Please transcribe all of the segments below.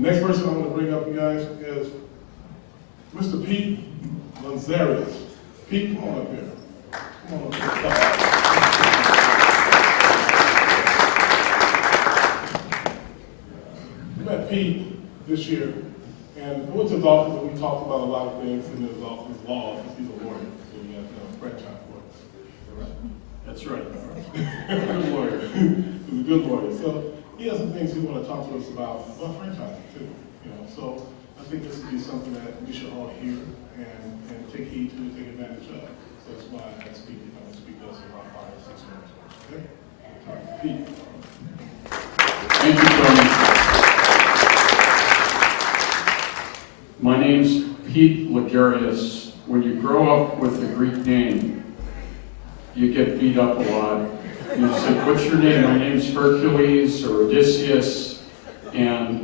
Next person I want to bring up, you guys, is Mr. Pete Lanzarius. Pete, come on up here. Come on up here. We met Pete this year, and I went to his office and we talked about a lot of things in his office, his law, because he's a lawyer, so he has a franchise lawyer. That's right. Good lawyer. He's a good lawyer. So he has some things he want to talk to us about franchising too. You know, so I think this would be something that we should all hear and take heed to, take advantage of. So that's why I speak to us in about 5 or 6 minutes. Okay? All right, Pete. Thank you, Tony. My name's Pete Ligarius. When you grow up with a Greek name, you get beat up a lot. You say, what's your name? My name's Hercules or Odysseus. And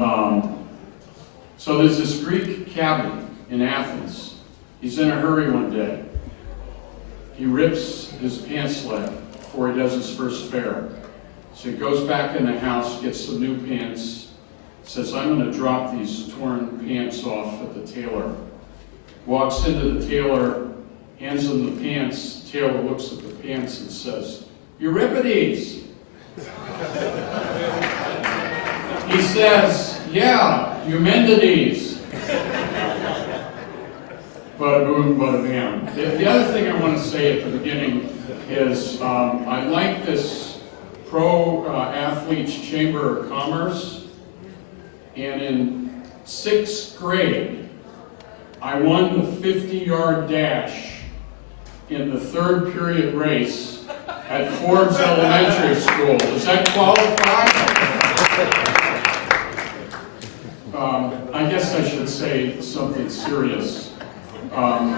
so there's this Greek cabbie in Athens. He's in a hurry one day. He rips his pants leg before he does his first fare. So he goes back in the house, gets some new pants, says, I'm going to drop these torn pants off at the tailor. Walks into the tailor, hands him the pants. Tailor looks at the pants and says, Euripides. He says, yeah, Eumenides. Bada boom, bada bam. The other thing I want to say at the beginning is I like this pro-athletes chamber of commerce. And in 6th grade, I won the 50-yard dash in the 3rd period race at Forbes Elementary School. Does that qualify? I guess I should say something serious. I'm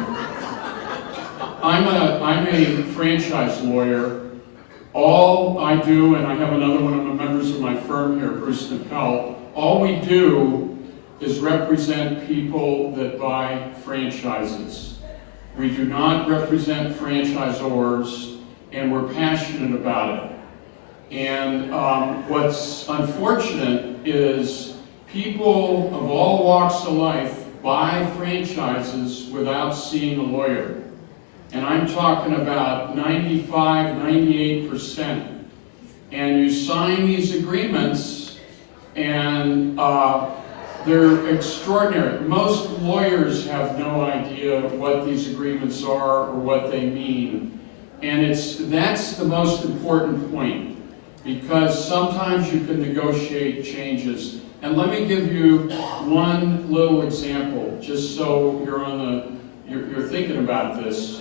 a franchise lawyer. All I do, and I have another one of the members of my firm here, Bruce Nippel, all we do is represent people that buy franchises. We do not represent franchisors, and we're passionate about it. And what's unfortunate is people of all walks of life buy franchises without seeing a lawyer. And I'm talking about 95, 98%. And you sign these agreements, and they're extraordinary. Most lawyers have no idea what these agreements are or what they mean. And that's the most important point, because sometimes you can negotiate changes. And let me give you one little example, just so you're thinking about this.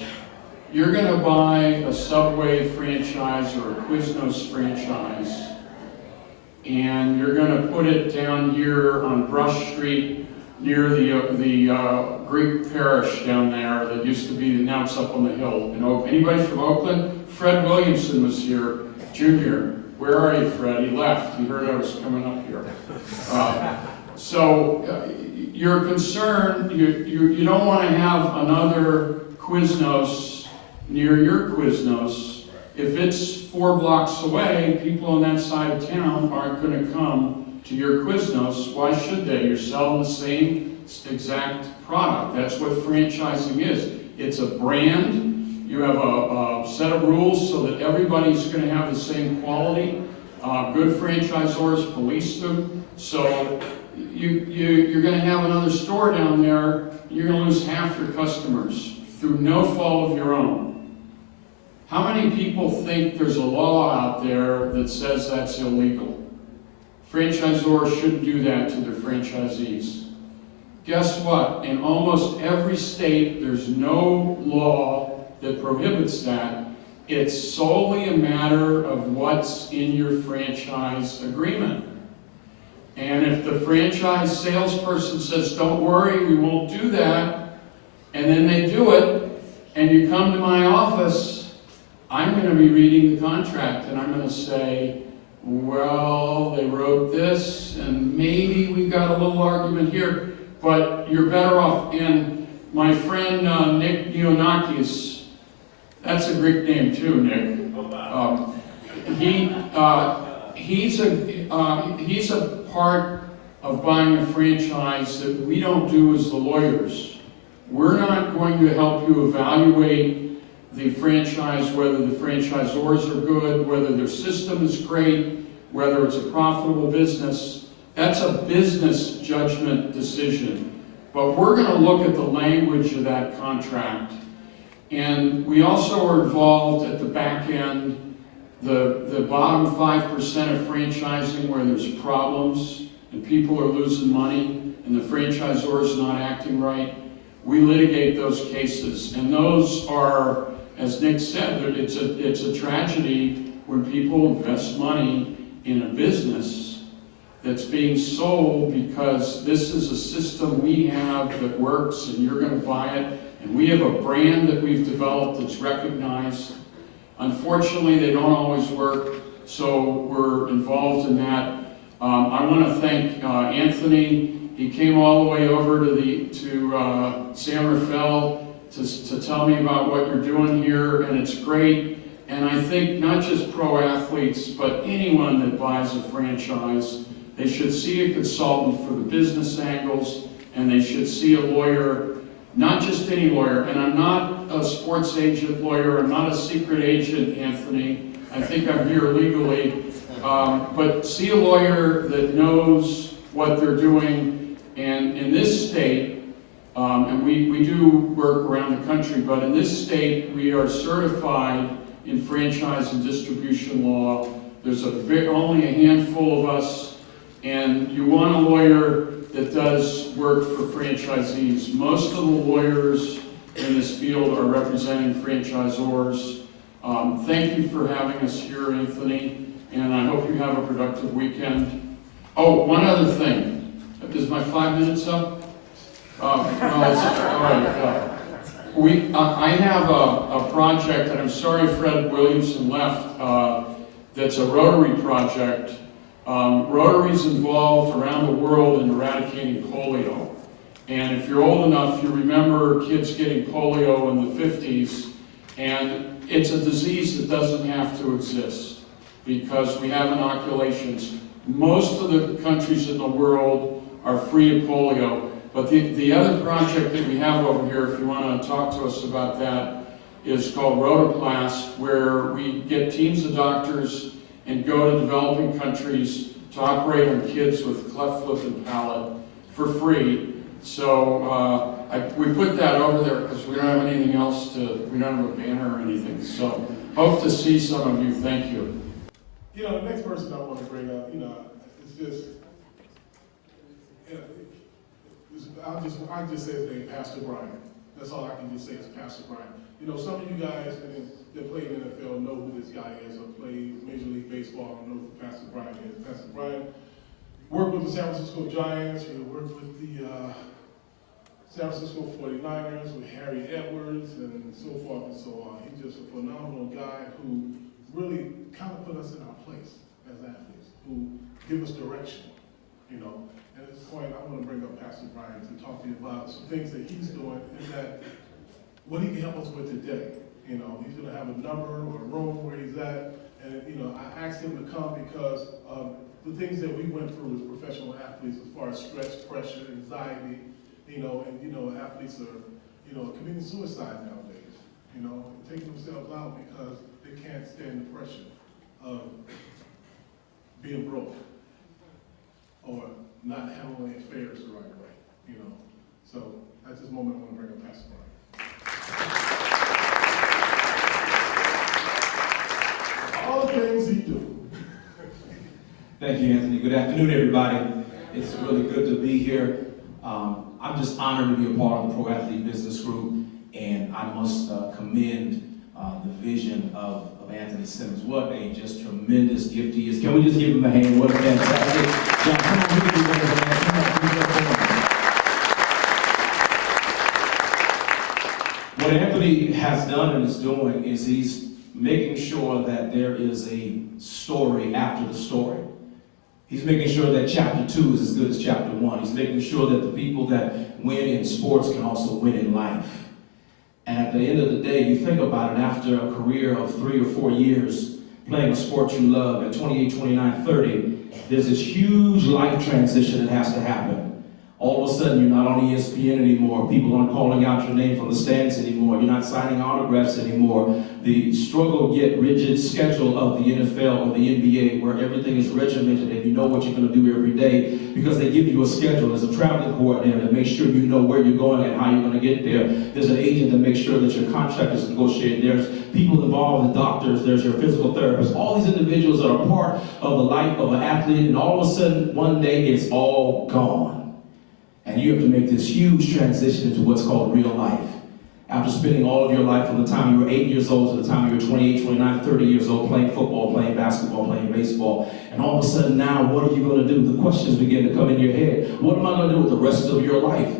You're going to buy a Subway franchise or a Quiznos franchise, and you're going to put it down here on Brush Street near the Greek parish down there that used to be, now it's up on the hill in Oakland. Anybody from Oakland? Fred Williamson was here, Jr. Where are you, Fred? He left. He heard I was coming up here. So you're concerned, you don't want to have another Quiznos near your Quiznos. If it's 4 blocks away, people on that side of town aren't going to come to your Quiznos. Why should they? You're selling the same exact product. That's what franchising is. It's a brand. You have a set of rules so that everybody's going to have the same quality. Good franchisors police them. So you're going to have another store down there. You're going to lose half your customers through no fault of your own. How many people think there's a law out there that says that's illegal? Franchisors shouldn't do that to their franchisees. Guess what? In almost every state, there's no law that prohibits that. It's solely a matter of what's in your franchise agreement. And if the franchise salesperson says, don't worry, we won't do that, and then they do it, and you come to my office, I'm going to be reading the contract, and I'm going to say, well, they wrote this, and maybe we've got a little argument here, but you're better off. And my friend Nick Neonakis, that's a Greek name too, Nick. He's a part of buying a franchise that we don't do as the lawyers. We're not going to help you evaluate the franchise, whether the franchisors are good, whether their system is great, whether it's a profitable business. That's a business judgment decision. But we're going to look at the language of that contract. And we also are involved at the back end, the bottom 5% of franchising where there's problems and people are losing money and the franchisor is not acting right. We litigate those cases. And those are, as Nick said, it's a tragedy when people invest money in a business that's being sold because this is a system we have that works and you're going to buy it. And we have a brand that we've developed that's recognized. Unfortunately, they don't always work, so we're involved in that. I want to thank Anthony. He came all the way over to San Rafael to tell me about what you're doing here, and it's great. And I think not just pro athletes, but anyone that buys a franchise, they should see a consultant for the business angles, and they should see a lawyer, not just any lawyer. And I'm not a sports agent lawyer, I'm not a secret agent, Anthony. I think I'm here legally. But see a lawyer that knows what they're doing. And in this state, and we do work around the country, but in this state, we are certified in franchise and distribution law. There's only a handful of us, and you want a lawyer that does work for franchisees. Most of the lawyers in this field are representing franchisors. Thank you for having us here, Anthony, and I hope you have a productive weekend. Oh, one other thing. Is my 5 minutes up? All right. I have a project, and I'm sorry Fred Williamson left, that's a Rotary project. Rotary's involved around the world in eradicating polio. And if you're old enough, you remember kids getting polio in the 50s, and it's a disease that doesn't have to exist because we have inoculations. Most of the countries in the world are free of polio. But the other project that we have over here, if you want to talk to us about that, is called Rotoplas, where we get teams of doctors and go to developing countries to operate on kids with cleft lip and palate for free. So we put that over there because we don't have anything else we don't have a banner or anything. So hope to see some of you. Thank you. The next person I want to bring up, it's just, I just say his name, Pastor Brian. That's all I can just say is Pastor Brian. Some of you guys that play in the NFL know who this guy is, or play Major League Baseball and know who Pastor Brian is. Pastor Brian worked with the San Francisco Giants, he worked with the San Francisco 49ers, with Harry Edwards, and so forth and so on. He's just a phenomenal guy who really kind of put us in our place as athletes, who give us direction, And at this point, I want to bring up Pastor Brian to talk to you about some things that he's doing and that what he can help us with today. He's going to have a number or a room where he's at, and I asked him to come because of the things that we went through as professional athletes, as far as stress, pressure, anxiety, and athletes are, committing suicide nowadays, taking themselves out because they can't stand the pressure of being broke or not handling affairs the right way, So at this moment, I want to bring up Pastor Brian. All the things he do. Thank you, Anthony. Good afternoon, everybody. It's really good to be here. I'm just honored to be a part of the Pro Athlete Business Group, and I must commend the vision of Anthony Simmons. What a just tremendous gift he is. Can we just give him a hand? What a fantastic job. Come on, give him a hand. What Anthony has done and is doing is he's making sure that there is a story after the story. He's making sure that chapter 2 is as good as chapter 1. He's making sure that the people that win in sports can also win in life. And at the end of the day, you think about it, after a career of 3 or 4 years playing a sport you love, at 28, 29, 30, there's this huge life transition that has to happen. All of a sudden, you're not on ESPN anymore. People aren't calling out your name from the stands anymore. You're not signing autographs anymore. The struggle yet rigid schedule of the NFL or the NBA, where everything is regimented and you know what you're going to do every day because they give you a schedule. There's a traveling coordinator that makes sure you know where you're going and how you're going to get there. There's an agent that makes sure that your contract is negotiated. There's people involved, the doctors, there's your physical therapists. All these individuals that are part of the life of an athlete, and all of a sudden, one day, it's all gone. And you have to make this huge transition into what's called real life. After spending all of your life from the time you were 8 years old to the time you were 28, 29, 30 years old, playing football, playing basketball, playing baseball, and all of a sudden now, what are you going to do? The questions begin to come in your head. What am I going to do with the rest of your life?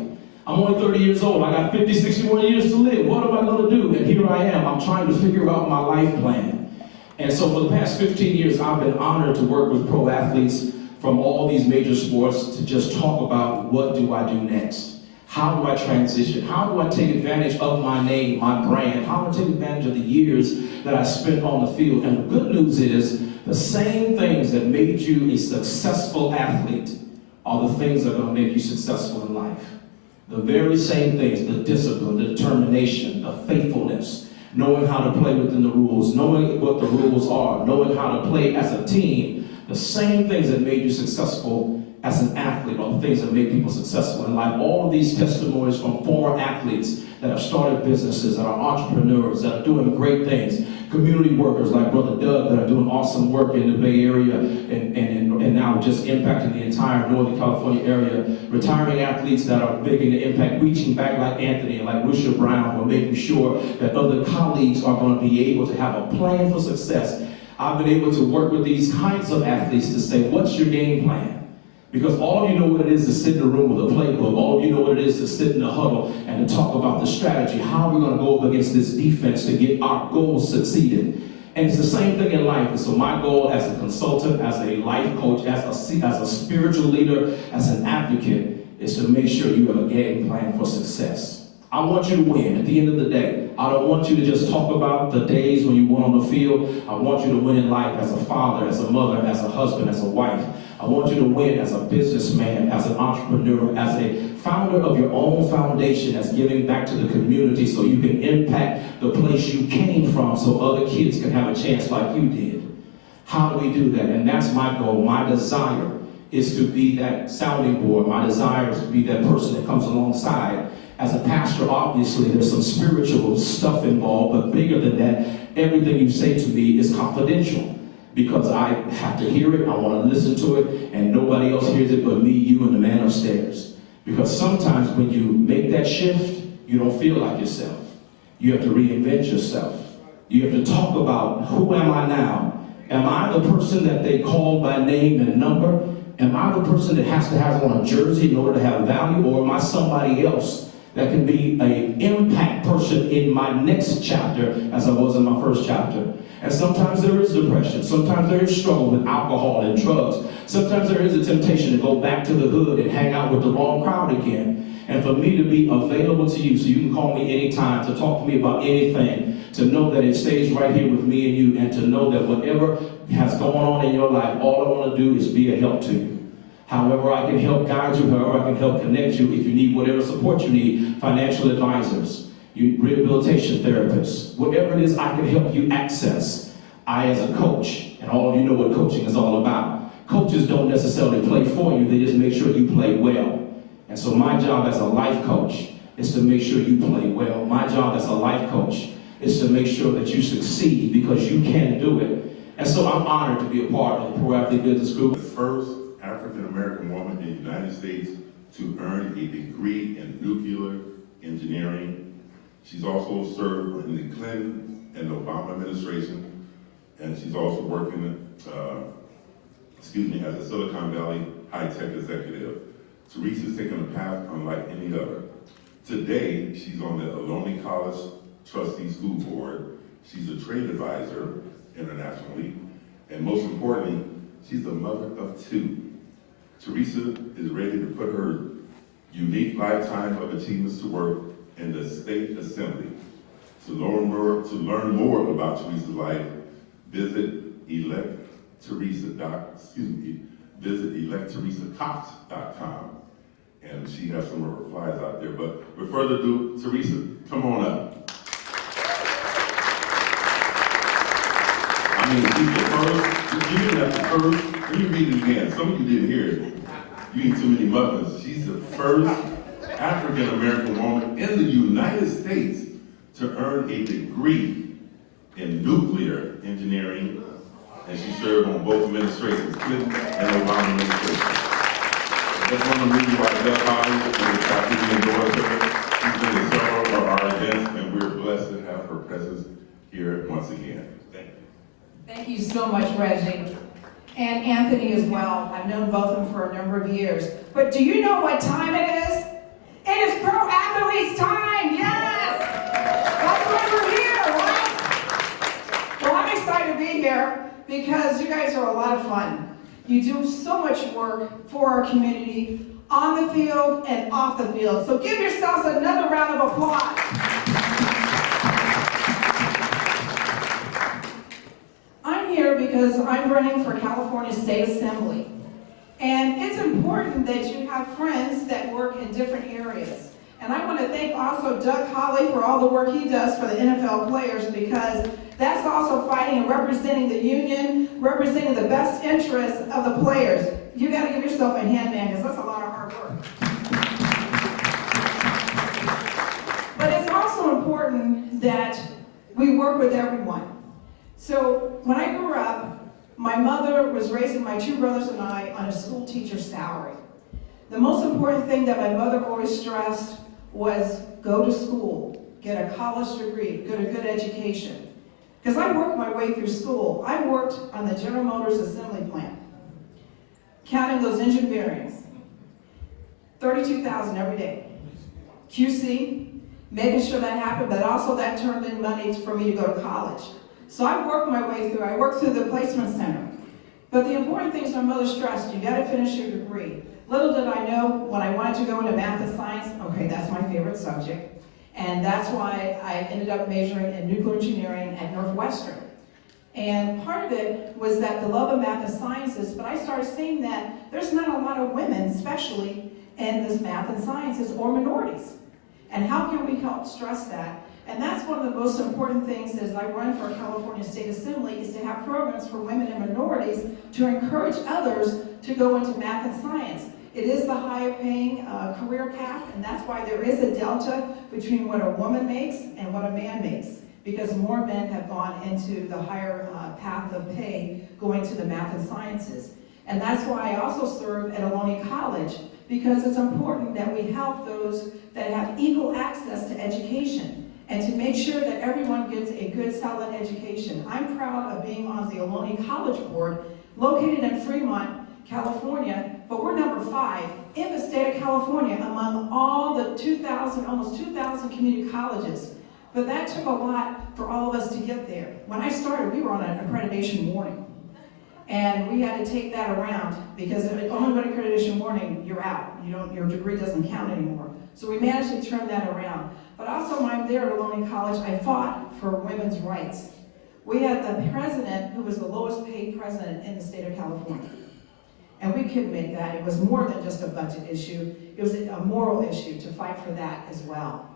I'm only 30 years old. I got 50, 60 more years to live. What am I going to do? And here I am. I'm trying to figure out my life plan. And so for the past 15 years, I've been honored to work with pro athletes from all these major sports to just talk about what do I do next? How do I transition? How do I take advantage of my name, my brand? How do I take advantage of the years that I spent on the field? And the good news is the same things that made you a successful athlete are the things that are going to make you successful in life. The very same things, the discipline, the determination, the faithfulness, knowing how to play within the rules, knowing what the rules are, knowing how to play as a team. The same things that made you successful as an athlete are the things that make people successful in life. All of these testimonies from former athletes that have started businesses, that are entrepreneurs, that are doing great things, community workers like Brother Doug that are doing awesome work in the Bay Area and now just impacting the entire Northern California area, retiring athletes that are making an impact, reaching back like Anthony and like Wisher Brown, who are making sure that other colleagues are going to be able to have a plan for success. I've been able to work with these kinds of athletes to say, what's your game plan? Because all of you know what it is to sit in a room with a playbook. All of you know what it is to sit in a huddle and to talk about the strategy. How are we going to go up against this defense to get our goals succeeded? And it's the same thing in life. And so my goal as a consultant, as a life coach, as a spiritual leader, as an advocate, is to make sure you have a game plan for success. I want you to win at the end of the day. I don't want you to just talk about the days when you won on the field. I want you to win in life as a father, as a mother, as a husband, as a wife. I want you to win as a businessman, as an entrepreneur, as a founder of your own foundation, as giving back to the community so you can impact the place you came from so other kids can have a chance like you did. How do we do that? And that's my goal. My desire is to be that sounding board. My desire is to be that person that comes alongside. As a pastor, obviously, there's some spiritual stuff involved, but bigger than that, everything you say to me is confidential because I have to hear it, I want to listen to it, and nobody else hears it but me, you, and the man upstairs. Because sometimes when you make that shift, you don't feel like yourself. You have to reinvent yourself. You have to talk about, who am I now? Am I the person that they call by name and number? Am I the person that has to have on a jersey in order to have value, or am I somebody else that can be an impact person in my next chapter as I was in my first chapter? And sometimes there is depression. Sometimes there is struggle with alcohol and drugs. Sometimes there is a temptation to go back to the hood and hang out with the wrong crowd again. And for me to be available to you, so you can call me anytime, to talk to me about anything, to know that it stays right here with me and you, and to know that whatever has going on in your life, all I want to do is be a help to you. However I can help guide you, however I can help connect you, if you need whatever support you need, financial advisors, rehabilitation therapists, whatever it is I can help you access. I, as a coach, and all of you know what coaching is all about. Coaches don't necessarily play for you, they just make sure you play well. And so my job as a life coach is to make sure you play well. My job as a life coach is to make sure that you succeed because you can do it. And so I'm honored to be a part of the Pro Athlete Business Group. The first African-American woman in the United States to earn a degree in nuclear engineering. She's also served in the Clinton and Obama administration, and she's also working, as a Silicon Valley high-tech executive. Teresa's taken a path unlike any other. Today, she's on the Ohlone College Trustee School Board. She's a trade advisor internationally, and most importantly, she's a mother of two. Teresa is ready to put her unique lifetime of achievements to work in the State Assembly. To learn more about Teresa's life, visit visit electteresacox.com. And she has some of her flyers out there. But with further ado, Teresa, come on up. I mean, she's the first, you didn't have the first, let me read it again. Some of you didn't hear it. You eat too many muffins. She's the first African-American woman in the United States to earn a degree in nuclear engineering, and she served on both administrations, Clinton and Obama administration. That's one of the reasons why Beth Holly and the faculty endorse her. She's been to several of our events, and we're blessed to have her presence here once again. Thank you. Thank you so much, Reggie. And Anthony as well. I've known both of them for a number of years. But do you know what time it is? It is Pro Athletes time, yes! That's why we're here, right? Well, I'm excited to be here because you guys are a lot of fun. You do so much work for our community, on the field and off the field. So give yourselves another round of applause. I'm here because I'm running for California State Assembly. And it's important that you have friends that work in different areas. And I want to thank also Doug Holly for all the work he does for the NFL players, because that's also fighting and representing the union, representing the best interests of the players. You got to give yourself a hand, man, because that's a lot of hard work. But it's also important that we work with everyone. So when I grew up, my mother was raising my two brothers and I on a school teacher's salary. The most important thing that my mother always stressed was go to school, get a college degree, get a good education. Because I worked my way through school. I worked on the General Motors assembly plant, counting those engine bearings, 32,000 every day. QC, making sure that happened, but also that turned in money for me to go to college. So I worked my way through. I worked through the placement center. But the important things my mother stressed, you got to finish your degree. Little did I know, when I wanted to go into math and science, okay, that's my favorite subject. And that's why I ended up majoring in nuclear engineering at Northwestern. And part of it was that the love of math and sciences, but I started seeing that there's not a lot of women, especially in this math and sciences, or minorities. And how can we help stress that? And that's one of the most important things as I run for California State Assembly, is to have programs for women and minorities to encourage others to go into math and science. It is the higher paying career path, and that's why there is a delta between what a woman makes and what a man makes, because more men have gone into the higher path of pay going to the math and sciences. And that's why I also serve at Ohlone College, because it's important that we help those that have equal access to education, and to make sure that everyone gets a good, solid education. I'm proud of being on the Ohlone College Board, located in Fremont, California, but we're number 5 in the state of California among all the almost 2,000 community colleges. But that took a lot for all of us to get there. When I started, we were on an accreditation warning. And we had to take that around, because if it only went accreditation warning, you're out. Your degree doesn't count anymore. So we managed to turn that around. But also, when I'm there at Ohlone College, I fought for women's rights. We had the president who was the lowest paid president in the state of California. And we couldn't make that. It was more than just a budget issue. It was a moral issue to fight for that as well.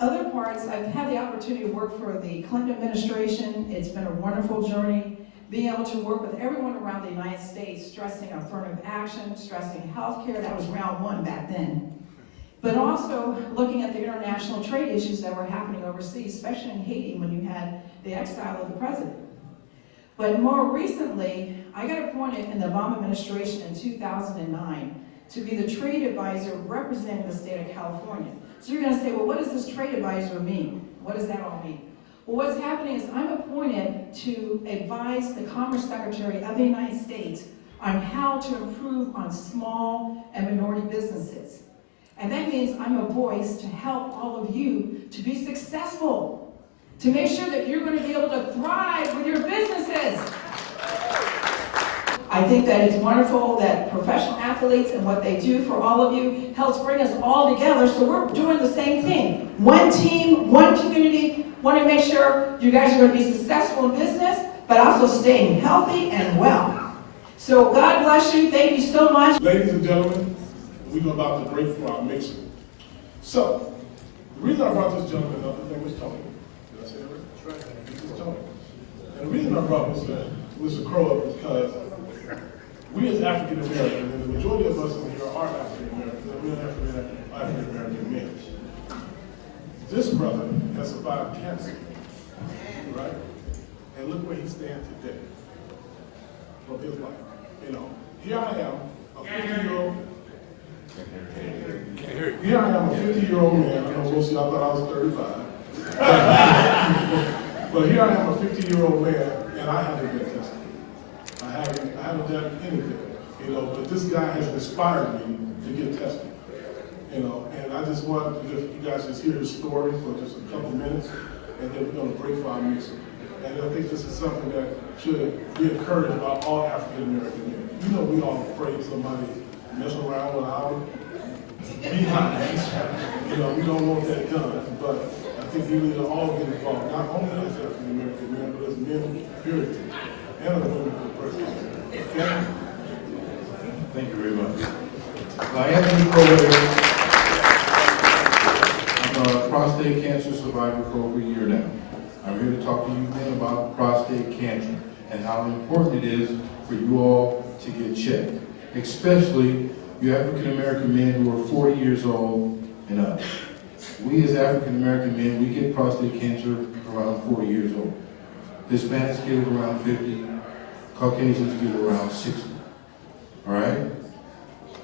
Other parts, I've had the opportunity to work for the Clinton administration. It's been a wonderful journey. Being able to work with everyone around the United States, stressing affirmative action, stressing healthcare, that was round 1 back then. But also looking at the international trade issues that were happening overseas, especially in Haiti when you had the exile of the president. But more recently, I got appointed in the Obama administration in 2009 to be the trade advisor representing the state of California. So you're going to say, well, what does this trade advisor mean? What does that all mean? Well, what's happening is I'm appointed to advise the Commerce Secretary of the United States on how to improve on small and minority businesses. And that means I'm a voice to help all of you to be successful, to make sure that you're going to be able to thrive with your businesses. I think that it's wonderful that professional athletes and what they do for all of you helps bring us all together, so we're doing the same thing. One team, one community, want to make sure you guys are going to be successful in business, but also staying healthy and well. So God bless you. Thank you so much. Ladies and gentlemen, we're about to break for our mixer. So, the reason I brought this gentleman up, his name was Tony. Did I say that right? That's right. This is Tony. And the reason I brought Mr. Crow up is because we as African Americans, and the majority of us in here are African Americans, and we're African American men. This brother has survived cancer, right? And look where he stands today of his life. You know, here I am, a 50-year-old. Here I am, a 50-year-old man. I know most of y'all thought I was 35. But here I am, a 50-year-old man, and I haven't been tested. I haven't done anything, you know, but this guy has inspired me to get tested, you know, and I just want you guys just hear his story for just a couple minutes, and then we're going to break for our mixer. And I think this is something that should be encouraged by all African American men. You know, we all afraid somebody messing around with our behinds. You know, we don't want that done, but I think we need to all get involved, not only as African American men, but as men, period. And the women for the first time. Okay? Thank you very much. Anthony Crowe. I'm a prostate cancer survivor for over a year now. I'm here to talk to you men about prostate cancer and how important it is for you all to get checked, especially you African American men who are 40 years old and up. We as African American men, we get prostate cancer around 40 years old. Hispanics get it around 50. Caucasians get around 60, all right?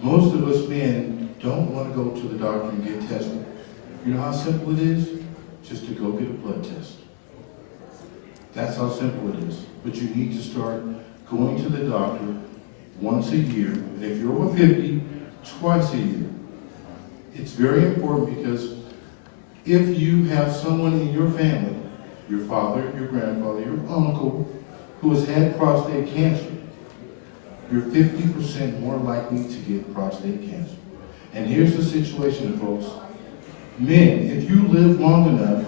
Most of us men don't want to go to the doctor and get tested. You know how simple it is? Just to go get a blood test. That's how simple it is. But you need to start going to the doctor once a year, and if you're over 50, twice a year. It's very important because if you have someone in your family, your father, your grandfather, your uncle, who has had prostate cancer, you're 50% more likely to get prostate cancer. And here's the situation, folks. Men, if you live long enough,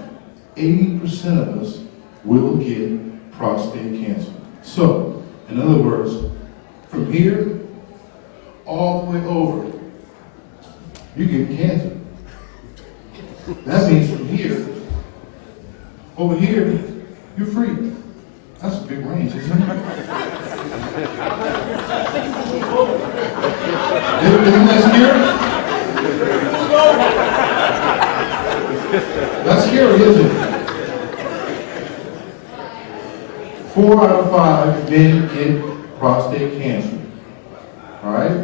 80% of us will get prostate cancer. So, in other words, from here all the way over, you get cancer. That means from here, over here, you're free. That's a big range, isn't it? Isn't that scary? That's scary, isn't it? 4 out of 5 men get prostate cancer. All right?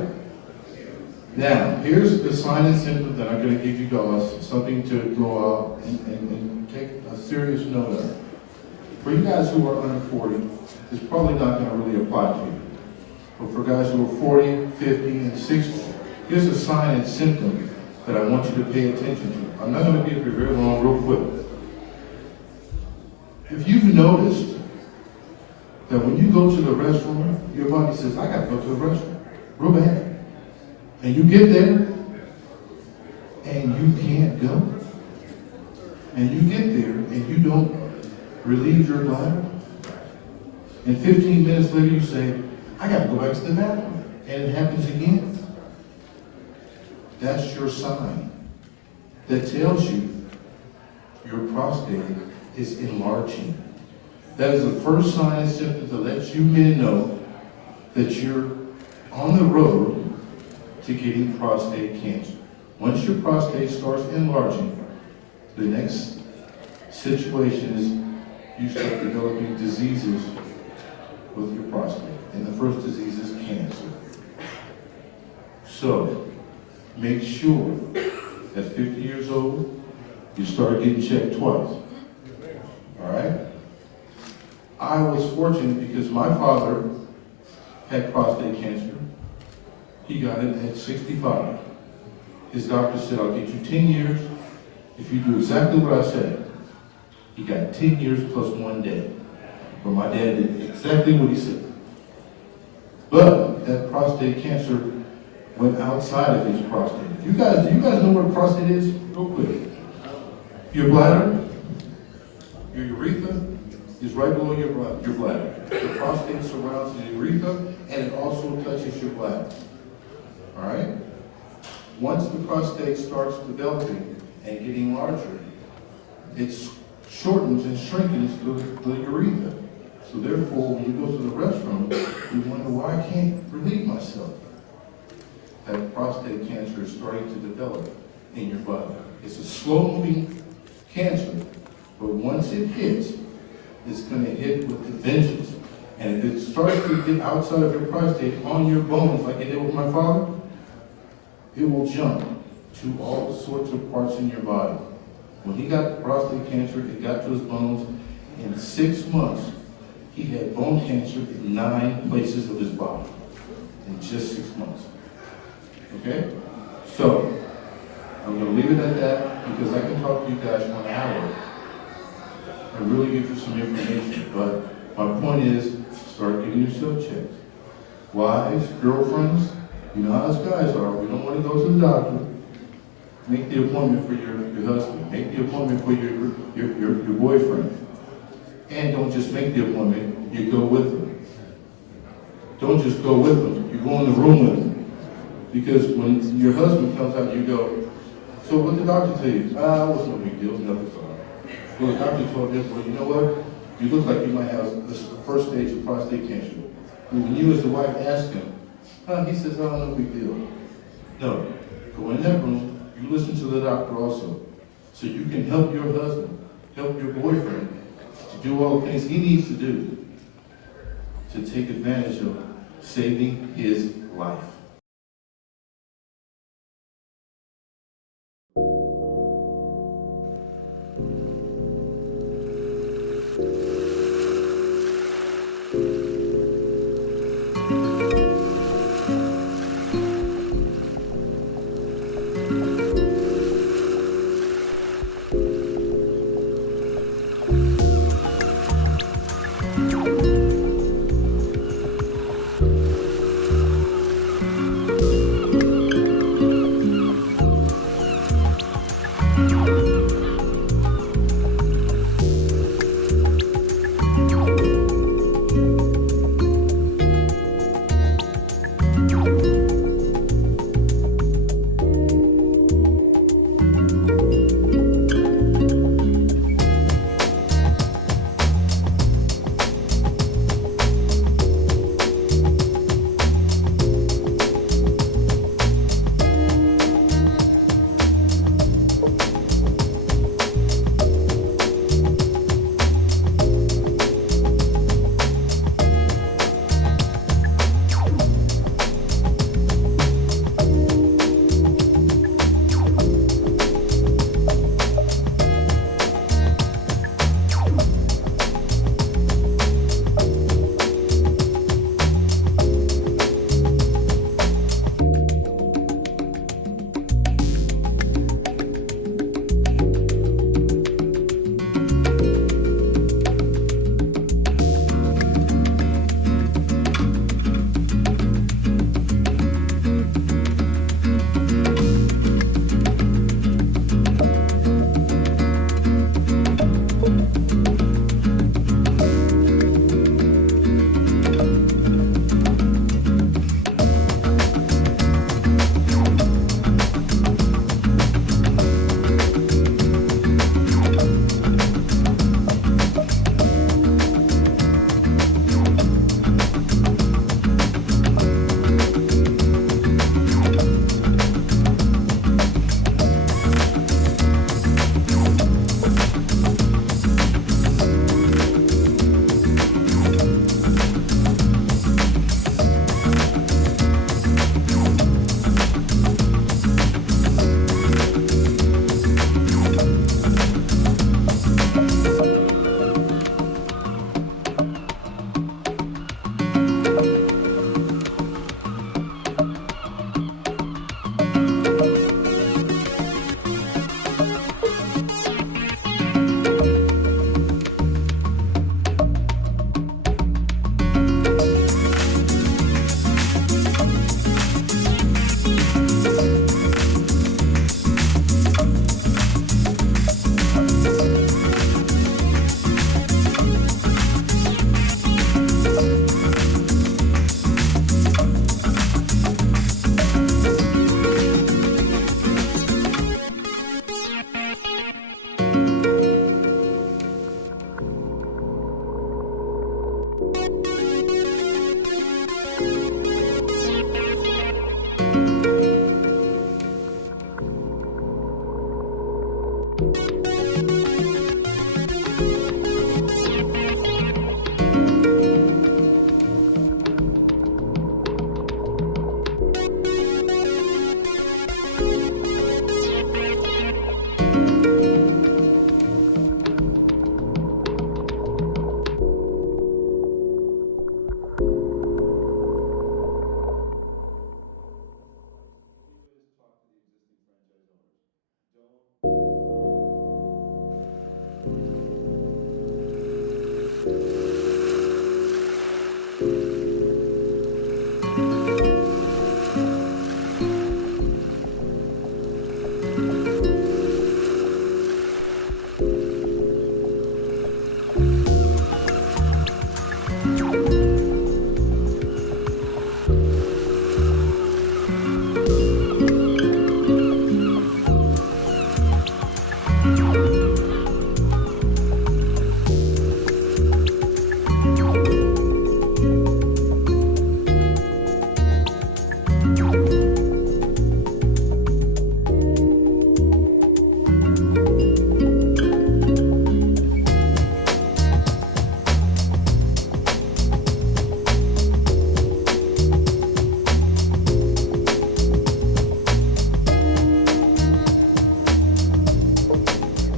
Now, here's the sign and symptom that I'm going to give you guys, something to go out and take a serious note of. For you guys who are under 40, it's probably not going to really apply to you. But for guys who are 40, 50, and 60, here's a sign and symptom that I want you to pay attention to. I'm not going to be here very long, real quick. If you've noticed that when you go to the restroom, your body says, I got to go to the restroom, real bad. And you get there, and you can't go. And you get there, and you don't relieve your bladder. And 15 minutes later you say, I got to go back to the bathroom. And it happens again. That's your sign that tells you your prostate is enlarging. That is the first sign and symptom that lets you men know that you're on the road to getting prostate cancer. Once your prostate starts enlarging, the next situation is you start developing diseases with your prostate. And the first disease is cancer. So, make sure at 50 years old, you start getting checked twice. All right? I was fortunate because my father had prostate cancer. He got it at 65. His doctor said, I'll get you 10 years if you do exactly what I said. He got 10 years plus 1 day. But my dad did exactly what he said. But that prostate cancer went outside of his prostate. Do you guys know what a prostate is? Real quick. Your bladder, your urethra, is right below your bladder. The prostate surrounds the urethra, and it also touches your bladder. All right? Once the prostate starts developing and getting larger, it shortens and shrinkens the urethra. So therefore, when you go to the restroom, you wonder why I can't relieve myself. That prostate cancer is starting to develop in your body. It's a slow-moving cancer, but once it hits, it's going to hit with a vengeance. And if it starts to get outside of your prostate on your bones, like it did with my father, it will jump to all sorts of parts in your body. When he got prostate cancer, it got to his bones. In 6 months, he had bone cancer in 9 places of his body in just 6 months. Okay? So, I'm going to leave it at that because I can talk to you guys for an hour and really give you some information. But my point is, start getting yourself checked. Wives, girlfriends, you know how us guys are. We don't want to go to the doctor. Make the appointment for your husband. Make the appointment for your boyfriend. And don't just make the appointment, you go with them. Don't just go with them, you go in the room with them. Because when your husband comes out, you go, so what did the doctor tell you? It was no big deal, it was nothing. Well, the doctor told him, well, you know what? You look like you might have the first stage of prostate cancer. And when you as the wife ask him, he says, oh, no big deal. No, go in that room, you listen to the doctor also. So you can help your husband, help your boyfriend to do all the things he needs to do to take advantage of saving his life.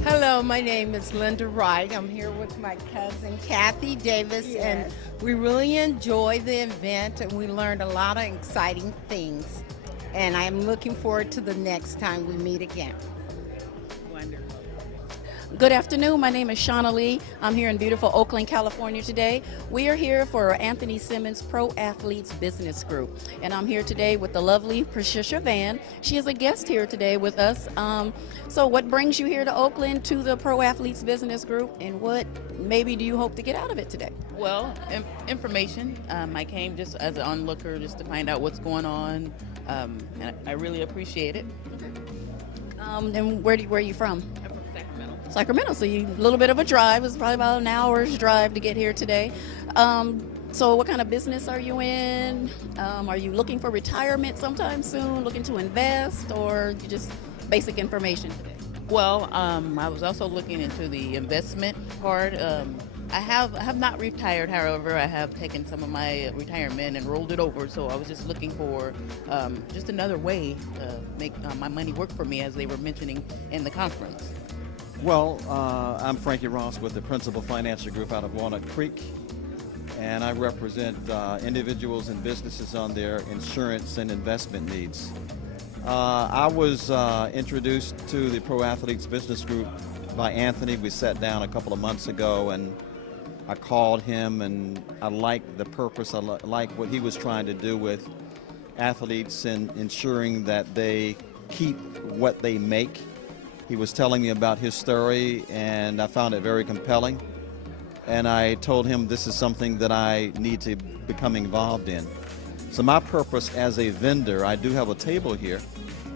Hello, my name is Linda Wright. I'm here with my cousin Kathy Davis, and we really enjoyed the event and we learned a lot of exciting things. And I'm looking forward to the next time we meet again. Wonderful. Good afternoon. My name is Shauna Lee. I'm here in beautiful Oakland, California today. We are here for Anthony Simmons Pro Athletes Business Group. And I'm here today with the lovely Patricia Van. She is a guest here today with us. So what brings you here to Oakland to the Pro Athletes Business Group, and what maybe do you hope to get out of it today? Well, information. I came just as an onlooker just to find out what's going on, and I really appreciate it. And where are you from? I'm from Sacramento. Sacramento, so you a little bit of a drive. It's probably about an hour's drive to get here today. So what kind of business are you in? Are you looking for retirement sometime soon, looking to invest, or you just basic information today? Well, I was also looking into the investment part. I have not retired, however, I have taken some of my retirement and rolled it over, so I was just looking for just another way to make my money work for me, as they were mentioning in the conference. Well, I'm Frankie Ross with the Principal Financial Group out of Walnut Creek, and I represent individuals and businesses on their insurance and investment needs. I was introduced to the Pro Athletes Business Group by Anthony. We sat down a couple of months ago, and I called him, and I liked the purpose. I like what he was trying to do with athletes and ensuring that they keep what they make. He was telling me about his story, and I found it very compelling. And I told him this is something that I need to become involved in. So my purpose as a vendor, I do have a table here,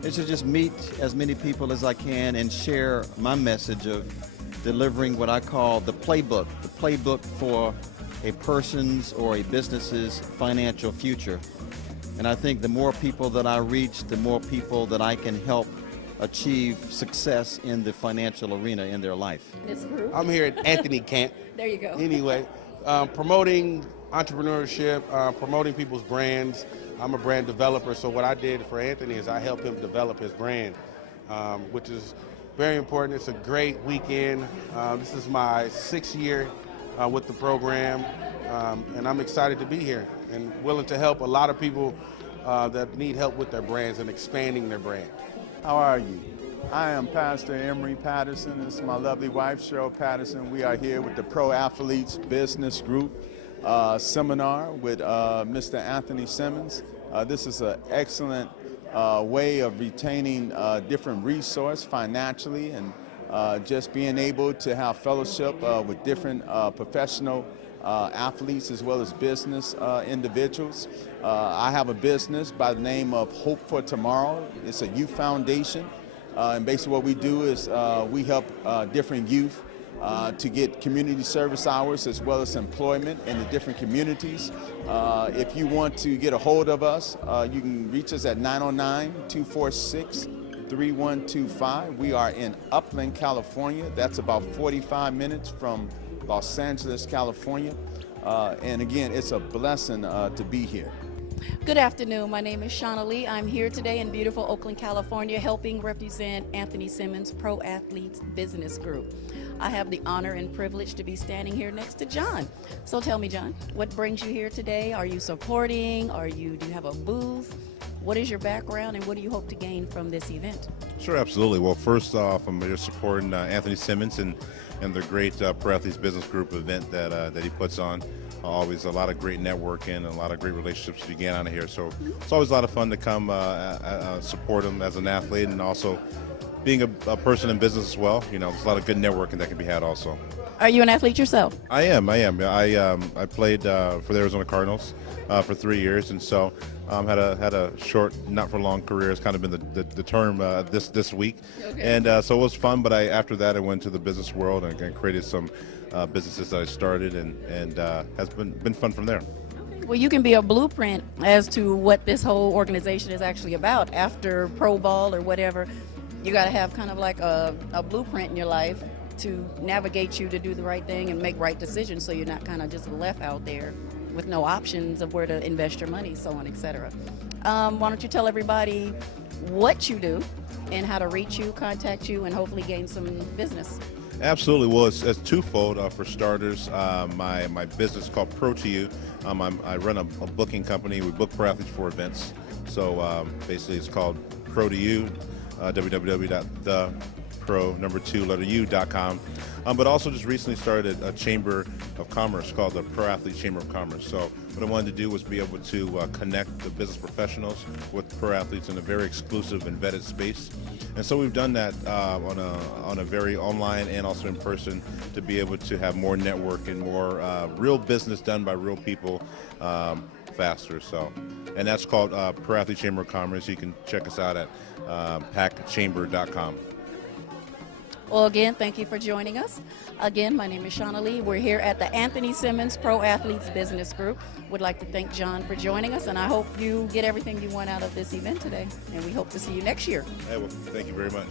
is to just meet as many people as I can and share my message of delivering what I call the playbook for a person's or a business's financial future. And I think the more people that I reach, the more people that I can help achieve success in the financial arena in their life. I'm here at Anthony Camp. There you go. Anyway, promoting entrepreneurship, promoting people's brands. I'm a brand developer, so what I did for Anthony is I helped him develop his brand, which is very important. It's a great weekend. This is my 6th year with the program, and I'm excited to be here and willing to help a lot of people that need help with their brands and expanding their brand. How are you? I am Pastor Emery Patterson. This is my lovely wife, Cheryl Patterson. We are here with the Pro Athletes Business Group seminar with Mr. Anthony Simmons. This is an excellent way of retaining different resource financially, and just being able to have fellowship with different professional athletes as well as business individuals. I have a business by the name of Hope for Tomorrow. It's a youth foundation, and basically what we do is we help different youth to get community service hours as well as employment in the different communities. If you want to get a hold of us, you can reach us at 909-246-3125. We are in Upland, California. That's about 45 minutes from Los Angeles, California. And again, it's a blessing to be here. Good afternoon. My name is Shauna Lee. I'm here today in beautiful Oakland, California, helping represent Anthony Simmons Pro Athletes Business Group. I have the honor and privilege to be standing here next to John. So tell me, John, what brings you here today? Are you supporting? Do you have a booth? What is your background and what do you hope to gain from this event? Sure, absolutely. Well, first off, I'm just supporting Anthony Simmons and the great Pro Athletes Business Group event that he puts on. Always a lot of great networking and a lot of great relationships to begin out of here. So it's always a lot of fun to come support him as an athlete and also being a person in business as well. You know, there's a lot of good networking that can be had also. Are you an athlete yourself? I am. I played for the Arizona Cardinals for 3 years, and so had a short, not for long career. It's kind of been the term this week, okay. And so it was fun. But after that I went to the business world and created some businesses that I started, and has been fun from there. Well, you can be a blueprint as to what this whole organization is actually about. After pro ball or whatever, you got to have kind of like a blueprint in your life to navigate you to do the right thing and make right decisions, so you're not kind of just left out there with no options of where to invest your money, so on, etc. Why don't you tell everybody what you do and how to reach you, contact you, and hopefully gain some business? Absolutely. Well, it's twofold. For starters, my business is called Pro to You. I run a booking company. We book pro athletes for events. So basically it's called Pro to You, www.thepro2u.com. But also just recently started a chamber of commerce called the Pro Athletes Chamber of Commerce. So what I wanted to do was be able to connect the business professionals with pro athletes in a very exclusive and vetted space. And so we've done that on a very online and also in person to be able to have more network and more real business done by real people faster. So, and that's called Pro Athlete Chamber of Commerce. You can check us out at packchamber.com. Well, again, thank you for joining us. Again, my name is Shauna Lee. We're here at the Anthony Simmons Pro Athletes Business Group. Would like to thank John for joining us, and I hope you get everything you want out of this event today. And we hope to see you next year. Hey, well, thank you very much.